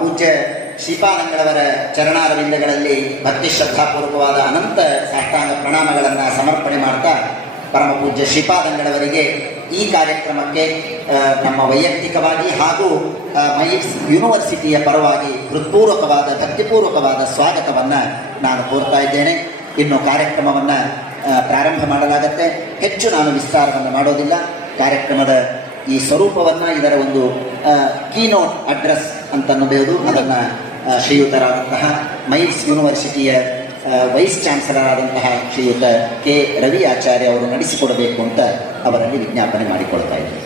ಪೂಜ್ಯ ಶ್ರೀಪಾದಂಗಳವರ ಚರಣಾರವಿಂದಗಳಲ್ಲಿ ಭಕ್ತಿ ಶ್ರದ್ಧಾಪೂರ್ವಕವಾದ ಅನಂತ ಸಾಷ್ಟಾಂಗ ಪ್ರಣಾಮಗಳನ್ನು ಸಮರ್ಪಣೆ ಮಾಡ್ತಾ ಪರಮ ಪೂಜ್ಯ ಶ್ರೀಪಾದಂಗಳವರಿಗೆ ಈ ಕಾರ್ಯಕ್ರಮಕ್ಕೆ ನಮ್ಮ ವೈಯಕ್ತಿಕವಾಗಿ ಹಾಗೂ ಮೈಟ್ಸ್ ಯೂನಿವರ್ಸಿಟಿಯ ಪರವಾಗಿ ಹೃತ್ಪೂರ್ವಕವಾದ ಭಕ್ತಿಪೂರ್ವಕವಾದ ಸ್ವಾಗತವನ್ನು ನಾನು ಕೋರ್ತಾ ಇದ್ದೇನೆ. ಇನ್ನು ಕಾರ್ಯಕ್ರಮವನ್ನು ಪ್ರಾರಂಭ ಮಾಡಲಾಗತ್ತೆ. ಹೆಚ್ಚು ನಾನು ವಿಸ್ತಾರವನ್ನು ಮಾಡೋದಿಲ್ಲ. ಕಾರ್ಯಕ್ರಮದ ಈ ಸ್ವರೂಪವನ್ನು, ಇದರ ಒಂದು ಕೀನೋಟ್ ಅಡ್ರೆಸ್ ಅಂತನ್ನಬಹುದು, ಅದನ್ನು ಶ್ರೀಯುತರಾದಂತಹ ಮೈಟ್ಸ್ ಯೂನಿವರ್ಸಿಟಿಯ ವೈಸ್ ಚಾನ್ಸಲರ್ ಆದಂತಹ ಶ್ರೀಯುತ ಕೆ ರವಿ ಆಚಾರ್ಯ ಅವರು ನಡೆಸಿಕೊಡಬೇಕು ಅಂತ ಅವರಲ್ಲಿ ವಿಜ್ಞಾಪನೆ ಮಾಡಿಕೊಳ್ತಾ ಇದ್ದಾರೆ.